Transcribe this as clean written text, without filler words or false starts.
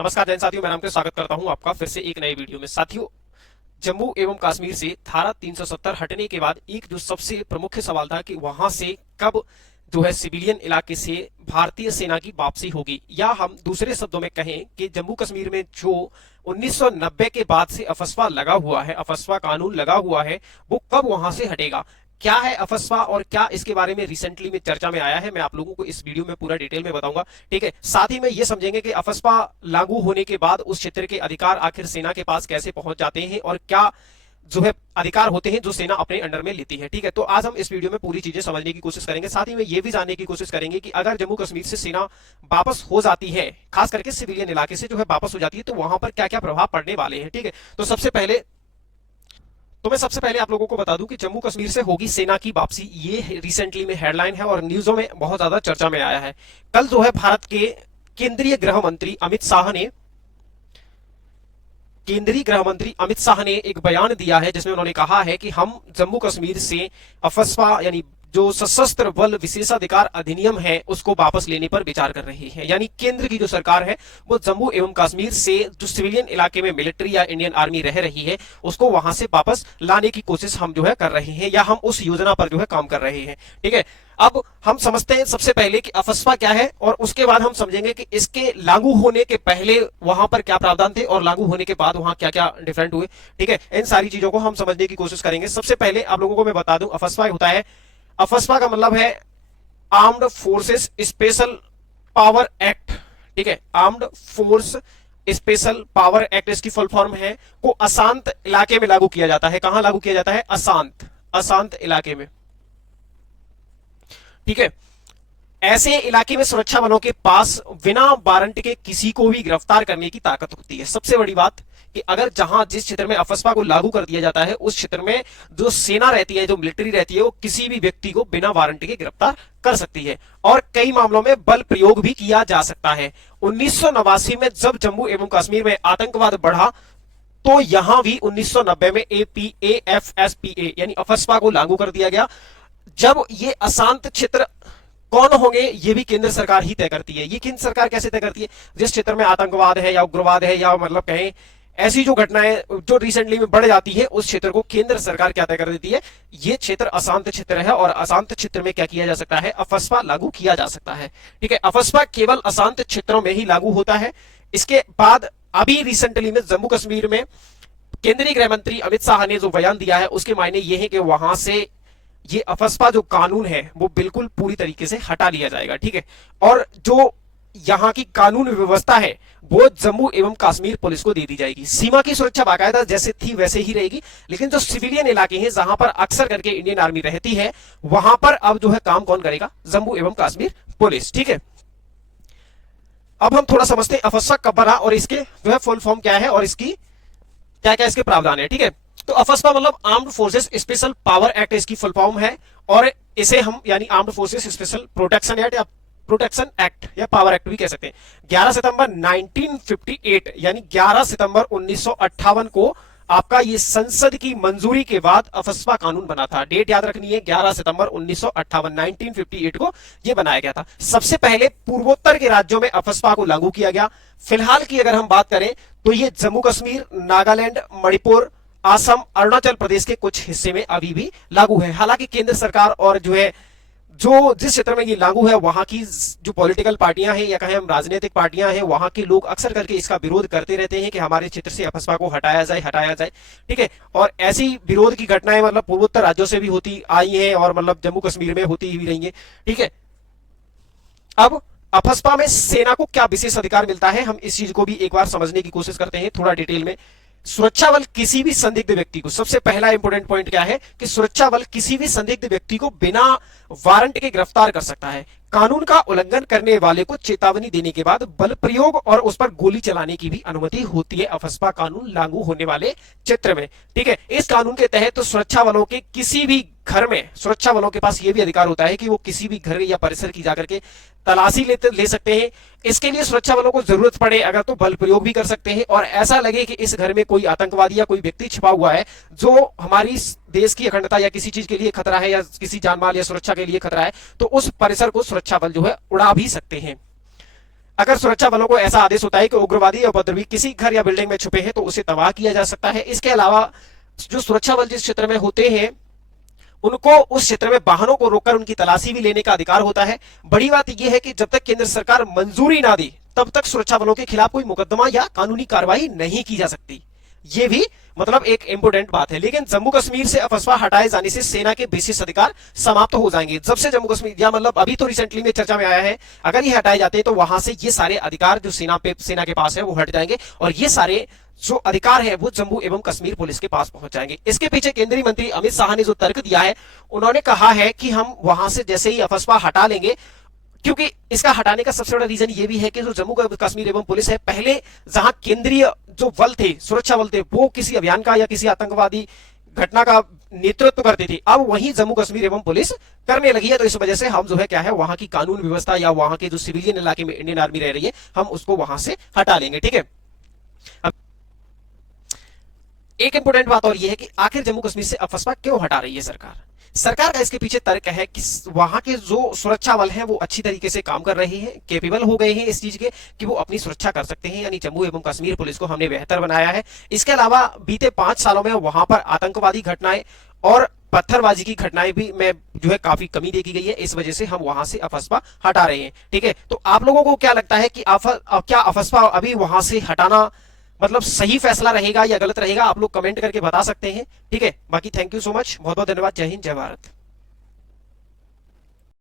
नमस्कार जैन साथियों, मैं नाम के स्वागत करता हूं आपका फिर से एक नए वीडियो में। साथियों, जम्मू एवं कश्मीर से धारा 370 हटने के बाद एक जो सबसे प्रमुख सवाल था कि वहां से कब जो है सिविलियन इलाके से भारतीय सेना की वापसी होगी, या हम दूसरे शब्दों में कहें कि जम्मू कश्मीर में जो 1990 के बाद से अफस्पा लगा हुआ है, अफस्पा कानून लगा हुआ है, वो कब वहां से हटेगा। क्या है अफस्पा और क्या इसके बारे में रिसेंटली में चर्चा में आया है, मैं आप लोगों को इस वीडियो में पूरा डिटेल में बताऊंगा। ठीक है, साथ ही में ये समझेंगे कि अफस्पा लागू होने के बाद उस क्षेत्र के अधिकार आखिर सेना के पास कैसे पहुंच जाते हैं और क्या जो है अधिकार होते हैं जो सेना अपने अंडर में लेती है। ठीक है, तो आज हम इस वीडियो में पूरी चीजें समझने की कोशिश करेंगे। साथ ही में ये भी जानने की कोशिश करेंगे कि अगर जम्मू कश्मीर से सेना वापस हो जाती है, खास करके सिविलियन इलाके से जो है वापस हो जाती है, तो वहां पर क्या क्या प्रभाव पड़ने वाले हैं। ठीक है, तो मैं सबसे पहले आप लोगों को बता दूं कि जम्मू कश्मीर से होगी सेना की वापसी, ये रिसेंटली में हेडलाइन है और न्यूज़ों में बहुत ज्यादा चर्चा में आया है। कल जो है भारत के केंद्रीय गृह मंत्री अमित शाह ने एक बयान दिया है जिसमें उन्होंने कहा है कि हम जम्मू कश्मीर से अफस्पा यानी जो सशस्त्र बल विशेषाधिकार अधिनियम है उसको वापस लेने पर विचार कर रही है। यानी केंद्र की जो सरकार है वो जम्मू एवं कश्मीर से जो सिविलियन इलाके में मिलिट्री या इंडियन आर्मी रह रही है उसको वहां से वापस लाने की कोशिश हम जो है कर रहे हैं, या हम उस योजना पर जो है काम कर रहे हैं। ठीक है, अब हम समझते हैं सबसे पहले कि अफस्पा क्या है और उसके बाद हम समझेंगे कि इसके लागू होने के पहले वहां पर क्या प्रावधान थे और लागू होने के बाद वहां क्या क्या डिफरेंट हुए। ठीक है, इन सारी चीजों को हम समझने की कोशिश करेंगे। सबसे पहले आप लोगों को मैं बता दूं अफस्पा होता है, अफस्पा का मतलब है armed forces special power act. ठीक है, armed force special power act इसकी फुल फॉर्म है, को अशांत इलाके में लागू किया जाता है। कहां लागू किया जाता है? अशांत इलाके में। ठीक है, ऐसे इलाके में सुरक्षा बलों के पास बिना वारंट के किसी को भी गिरफ्तार करने की ताकत होती है। सबसे बड़ी बात कि अगर जहां जिस क्षेत्र में अफस्पा को लागू कर दिया जाता है उस क्षेत्र में जो सेना रहती है, जो मिलिट्री रहती है, वो किसी भी व्यक्ति को बिना वारंट के गिरफ्तार कर सकती है और कई मामलों में बल प्रयोग भी किया जा सकता है। 1989 में जब जम्मू एवं कश्मीर में आतंकवाद बढ़ा तो यहां भी 1990 में AFSPA यानी अफस्पा को लागू कर दिया गया। जब ये अशांत क्षेत्र कौन होंगे ये भी केंद्र सरकार ही तय करती है। ये केंद्र सरकार कैसे तय करती है? जिस क्षेत्र में आतंकवाद है या उग्रवाद है या मतलब कहें ऐसी जो घटनाएं जो रिसेंटली में बढ़ जाती है उस क्षेत्र को केंद्र सरकार क्या तय कर देती है? ये क्षेत्र अशांत क्षेत्र है और अशांत क्षेत्र में क्या किया जा सकता है? अफस्पा लागू किया जा सकता है। ठीक है, अफस्पा केवल अशांत क्षेत्रों में ही लागू होता है। इसके बाद अभी रिसेंटली में जम्मू कश्मीर में केंद्रीय गृह मंत्री अमित शाह ने जो बयान दिया है उसके मायने ये है कि वहां से ये अफस्पा जो कानून है वो बिल्कुल पूरी तरीके से हटा लिया जाएगा। ठीक है, और जो यहाँ की कानून व्यवस्था है वो जम्मू एवं कश्मीर पुलिस को दे दी जाएगी। सीमा की सुरक्षा बाकायदा जैसे थी वैसे ही रहेगी, लेकिन जो सिविलियन इलाके हैं जहां पर अक्सर करके इंडियन आर्मी रहती है वहां पर अब जो है काम कौन करेगा? जम्मू एवं कश्मीर पुलिस। ठीक है, अब हम थोड़ा समझते हैं अफस्पा कब बना और इसके जो है फुल फॉर्म क्या है और इसकी क्या क्या इसके प्रावधान है। ठीक है, तो अफस्पा मतलब armed forces special power act इसकी फुल फॉर्म है और इसे हम यानी armed forces special protection act या प्रोटेक्शन एक्ट या पावर एक्ट भी कह सकते हैं। 11 सितंबर 1958 यानी 11 सितंबर 1958 को आपका ये संसद की मंजूरी के बाद अफस्पा कानून बना था। डेट याद रखनी है, 11 सितंबर 1958 को ये बनाया गया था। सबसे पहले पूर्वोत्तर के राज्यों में अफस्पा को लागू किया गया। फिलहाल की अगर हम बात करें तो ये जम्मू कश्मीर, नागालैंड, मणिपुर, असम, अरुणाचल प्रदेश के कुछ हिस्से में अभी भी लागू है। हालांकि केंद्र सरकार और जो है जो जिस क्षेत्र में ये लागू है वहां की जो पॉलिटिकल पार्टियां हैं या कहें हम राजनीतिक पार्टियां हैं वहां के लोग अक्सर करके इसका विरोध करते रहते हैं कि हमारे क्षेत्र से अफस्पा को हटाया जाए। ठीक है, और ऐसी विरोध की घटनाएं मतलब पूर्वोत्तर राज्यों से भी होती आई हैं और मतलब जम्मू कश्मीर में होती ही रही है। ठीक है, अब अफस्पा में सेना को क्या विशेष अधिकार मिलता है, हम इस चीज को भी एक बार समझने की कोशिश करते हैं थोड़ा डिटेल में। सुरक्षा बल किसी भी संदिग्ध व्यक्ति को, सबसे पहला इंपोर्टेंट पॉइंट क्या है कि सुरक्षा बल किसी भी संदिग्ध व्यक्ति को बिना वारंट के गिरफ्तार कर सकता है। कानून का उल्लंघन करने वाले को चेतावनी देने के बाद बल प्रयोग और उस पर गोली चलाने की भी अनुमति होती है अफस्पा कानून लागू होने वाले क्षेत्र में। ठीक है, इस कानून के तहत तो सुरक्षा बलों के किसी भी घर में सुरक्षा बलों के पास यह भी अधिकार होता है कि वो किसी भी घर या परिसर की जाकर के तलाशी ले सकते हैं। इसके लिए सुरक्षा बलों को जरूरत पड़े अगर तो बल प्रयोग भी कर सकते हैं और ऐसा लगे कि इस घर में कोई आतंकवादी या कोई व्यक्ति छिपा हुआ है जो हमारी देश की अखंडता या किसी चीज के लिए खतरा है या किसी जानमाल या सुरक्षा के लिए खतरा है, तो उस परिसर को सुरक्षा बल जो है उड़ा भी सकते हैं। अगर सुरक्षा बलों को ऐसा आदेश होता है कि उग्रवादी या उपद्रवी किसी घर या बिल्डिंग में छुपे हैं तो उसे तबाह किया जा सकता है। इसके अलावा जो सुरक्षा बल जिस क्षेत्र में होते हैं उनको उस क्षेत्र में वाहनों को रोककर उनकी तलाशी भी लेने का अधिकार होता है। बड़ी बात यह है कि जब तक केंद्र सरकार मंजूरी ना दे तब तक सुरक्षा बलों के खिलाफ कोई मुकदमा या कानूनी कार्रवाई नहीं की जा सकती। ये भी मतलब एक इंपोर्टेंट बात है। लेकिन जम्मू कश्मीर से अफस्पा हटाए जाने से सेना के विशेष अधिकार समाप्त हो जाएंगे। जब से जम्मू कश्मीर या मतलब अभी तो रिसेंटली में चर्चा में आया है, अगर ये हटाए जाते हैं तो वहां से ये सारे अधिकार जो सेना के पास है वो हट जाएंगे और ये सारे जो अधिकार है वो जम्मू एवं कश्मीर पुलिस के पास पहुंच जाएंगे। इसके पीछे केंद्रीय मंत्री अमित शाह ने जो तर्क दिया है, उन्होंने कहा है कि हम वहां से जैसे ही अफस्पा हटा लेंगे, क्योंकि इसका हटाने का सबसे बड़ा रीजन ये भी है कि जो जम्मू कश्मीर एवं पुलिस है, पहले जहां केंद्रीय जो बल थे, सुरक्षा बल थे, वो किसी अभियान का या किसी आतंकवादी घटना का नेतृत्व करती थी, अब वहीं जम्मू कश्मीर एवं पुलिस करने लगी है। तो इस वजह से हम जो है क्या है, वहां की कानून व्यवस्था या वहां के जो सिविलियन इलाके में इंडियन आर्मी रह रही है, हम उसको वहां से हटा लेंगे। ठीक है। एक इंपोर्टेंट बात और यह है कि आखिर जम्मू कश्मीर से अफस्पा क्यों हटा रही है सरकार। सरकार का इसके पीछे तर्क है कि वहां के जो सुरक्षा बल हैं वो अच्छी तरीके से काम कर रहे हैं, कैपेबल हो गए हैं इस चीज के कि वो अपनी सुरक्षा कर सकते हैं, यानी जम्मू एवं कश्मीर पुलिस को हमने बेहतर बनाया है। इसके अलावा बीते 5 सालों में वहां पर आतंकवादी घटनाएं और पत्थरबाजी की घटनाएं भी में जो है काफी कमी देखी गई है। इस वजह से हम वहां से अफस्पा हटा रहे हैं। ठीक है। तो आप लोगों को क्या लगता है कि क्या अफस्पा अभी वहां से हटाना मतलब सही फैसला रहेगा या गलत रहेगा, आप लोग कमेंट करके बता सकते हैं। ठीक है। बाकी थैंक यू सो मच, बहुत बहुत धन्यवाद। जय हिंद, जय भारत।